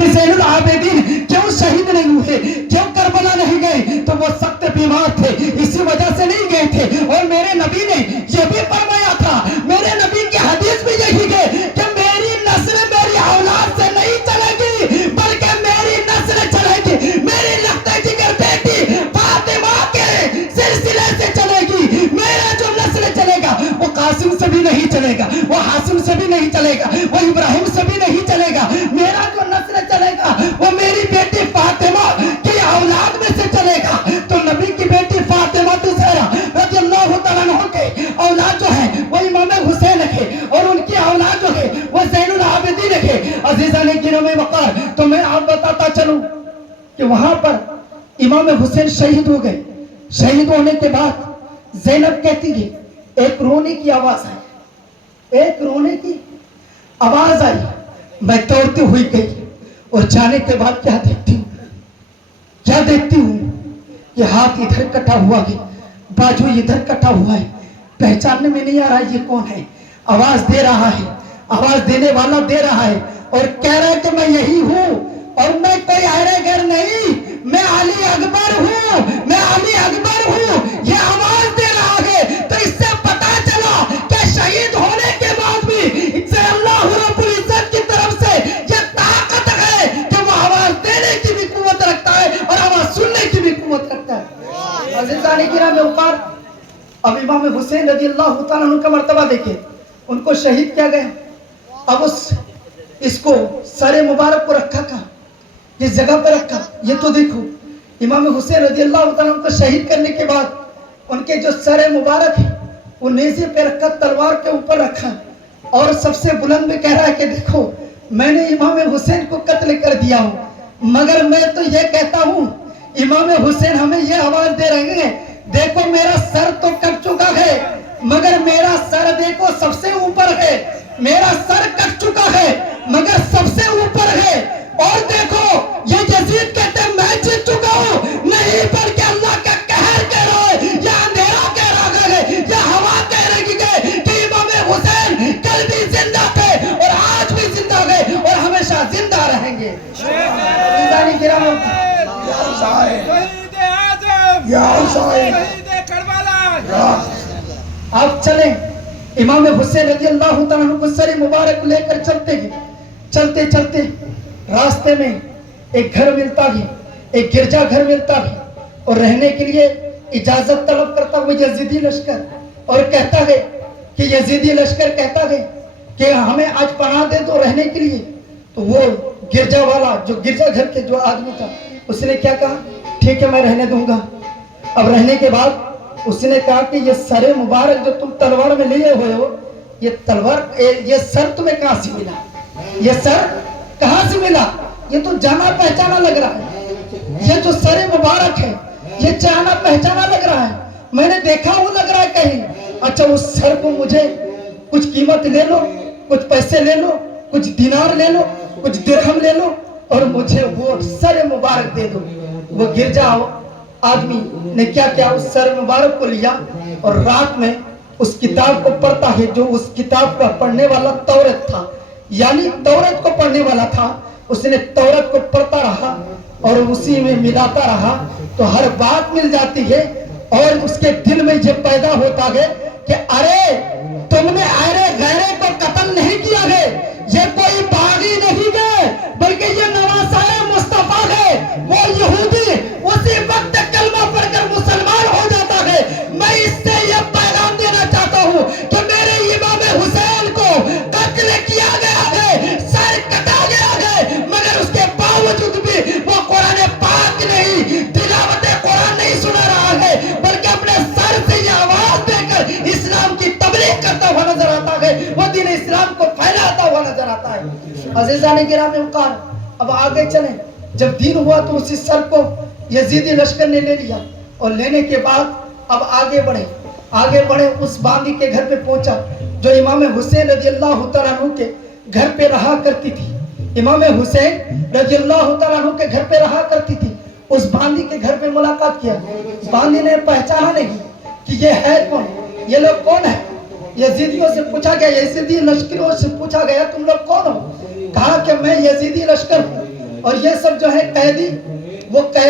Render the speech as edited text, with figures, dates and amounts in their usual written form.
کہ زین العابدین کیوں شہید نہیں ہوئے, کیوں کربلا نہیں گئے, تو وہ سخت بیمار تھے, اسی وجہ سے نہیں گئے تھے. اور میرے نبی نے یہ بھی فرمایا تھا, میرے نبی کی حدیث بھی یہی ہے کہ میری نسل میری اولاد سے نہیں چلے گی, بلکہ میری نسل چلے گی, میری لخت جگر بیٹی فاطمہ کے سلسلے سے چلے گی. میرا جو نسل چلے گا وہ قاسم سے بھی نہیں چلے گا, وہ حاسم سے بھی نہیں چلے گا, وہ ابراہیم سے بھی نہیں چلے گا. میرا جو نسل چلے گا وہ میری بیٹی فاطمہ کی اولاد میں سے چلے گا. تو نبی کی بیٹی فاطمہ زہرا رضی اللہ تعالیٰ عنہ کے اولاد جو ہے وہ امام حسین ہے, اور ان کی اولاد جو ہے وہ زین العابدین ہے. عزیزان گرامی وقار, تو میں آپ بتاتا چلوں کہ وہاں پر امام حسین شہید ہو گئے. شہید ہونے کے بعد زینب کہتی ہے ایک رونے کی آواز آئی, ایک رونے کی آواز آئی. میں دوڑتی ہوئی گئی اور جانے کے بعد کیا دیکھتی ہوں, کیا دیکھتی ہوں کہ ہاتھ ادھر کٹا ہوا ہے, باجو ادھر کٹا ہوا ہے. پہچاننے میں نہیں آ رہا یہ کون ہے. آواز دے رہا ہے, آواز دینے والا دے رہا ہے اور کہہ رہا ہے کہ میں یہی ہوں اور میں کوئی ایرے غیر نہیں, میں علی اکبر ہوں, میں علی اکبر ہوں. یہ آواز دے رہا ہے. تو اس سے پتا چلا کہ شہید ہونے کے بعد بھی اللہ رب العزت کی طرف سے یہ طاقت ہے کہ وہ آواز دینے کی بھی قوت رکھتا ہے اور آواز سننے کی بھی قوت رکھتا ہے. عزیزان گرامی اوقات, اب امام حسین رضی اللہ تعالیٰ عنہ کا مرتبہ دیکھیں, ان کو شہید کیا گیا. اب اس کو سر مبارک کو رکھا کہاں, جس جگہ پر رکھا. یہ تو دیکھو امام حسین رضی اللہ تعالیٰ عنہ کو شہید کرنے کے بعد ان کے جو سر مبارک ہے وہ نیزے پہ رکھا, تلوار کے اوپر رکھا, اور سب سے بلند میں کہہ رہا ہے کہ دیکھو میں نے امام حسین کو قتل کر دیا ہوں, مگر میں تو یہ کہتا ہوں امام حسین ہمیں یہ آواز دے رہے ہیں دیکھو میرا سر تو کٹ چکا ہے مگر میرا سر دیکھو سب سے اوپر ہے, میرا سر کٹ چکا ہے مگر سب سے اوپر ہے. اور دیکھو یہ یزید کہتے ہیں میں جیت چکا ہوں, نہیں بلکہ اللہ کا قہر کہہ رہا ہے, یا اندھیرا کہہ رہا ہے, یا ہوا کہہ رہی ہے کہ امام حسین کل بھی زندہ تھے اور آج بھی زندہ گئے اور ہمیشہ زندہ رہیں گے. آپ چلیں, امام حسین رضی اللہ تعالیٰ عنہ کو سر مبارک لے کر چلتے ہیں. چلتے چلتے راستے میں ایک گھر ملتا ہے, ایک گرجا گھر ملتا ہے, اور رہنے کے لیے اجازت طلب کرتا ہوا یزیدی لشکر, اور کہتا ہے کہ یزیدی لشکر کہتا ہے کہ ہمیں آج پناہ دے دو رہنے کے لیے. تو وہ گرجا والا جو گرجا گھر کے جو آدمی تھا اس نے کیا کہا, ٹھیک ہے میں رہنے دوں گا. اب رہنے کے بعد اس نے کہا کہ یہ سر مبارک جو تم تلوار میں لیے ہوئے ہو, یہ تلوار یہ سر تمہیں کہاں سے ملا, یہ سر کہاں سے ملا, یہ تو جانا پہچانا لگ رہا ہے, یہ جو سر مبارک ہے یہ جانا پہچانا لگ رہا ہے, میں نے دیکھا ہوں لگ رہا ہے کہیں. اچھا اس سر کو مجھے کچھ قیمت لے لو, کچھ پیسے لے لو, کچھ دینار لے لو, کچھ درہم لے لو اور مجھے وہ سر مبارک دے دو. وہ گرجا آدمی نے کیا کیا, اس سر مبارک کو لیا اور رات میں اس کتاب کو پڑھتا ہے جو اس کتاب کا پڑھنے والا تورات تھا, یعنی تورات کو پڑھنے والا تھا. اس نے تورات کو پڑھتا رہا اور اسی میں ملاتا رہا تو ہر بات مل جاتی ہے, اور اس کے دل میں یہ پیدا ہوتا ہے کہ ارے تم نے ایرے غیرے کو قتل نہیں کیا ہے, یہ کوئی باغی نہیں ہے بلکہ یہ نواسائے مصطفیٰ ہے. وہ یہودی اسی وقت کلمہ پڑھ کر مسلمان ہو جاتا ہے. میں اس سے یہ پیغام دینا چاہتا ہوں کہ میرے امام حسین کو قتل کیا گیا ہے, سر کٹا گیا ہے, مگر اس کے باوجود بھی وہ قرآن پاک نہیں, تلاوت قرآن نہیں سنا رہا ہے, بلکہ اپنے سر سے یہ آواز دے کر اسلام کی تبلیغ کرتا ہوا نظر آتا ہے, وہ دین اسلام کو پھیلاتا ہوا نظر آتا ہے. عزیزان گرامی وقار, اب آگے چلیں. جب دین ہوا تو اسی سر کو یزیدی لشکر نے لے لیا, اور لینے کے بعد اب آگے بڑھے اس باندی کے گھر پہ پہنچا جو امام حسین رضی اللہ تعالیٰ عنہ کے گھر پہ رہا کرتی تھی. امام حسین رضی اللہ تعالیٰ عنہ کے گھر پہ رہا کرتی تھی. اس باندی کے گھر پہ ملاقات کیا. باندی نے پہچانا نہیں کہ یہ ہے کون, یہ لوگ کون ہیں. یزیدیوں سے پوچھا گیا, یزیدی لشکریوں سے پوچھا گیا تم لوگ کون ہو. کہا کہ میں یزیدی لشکر ہوں اور یہ سب جو ہے قیدی وہ قید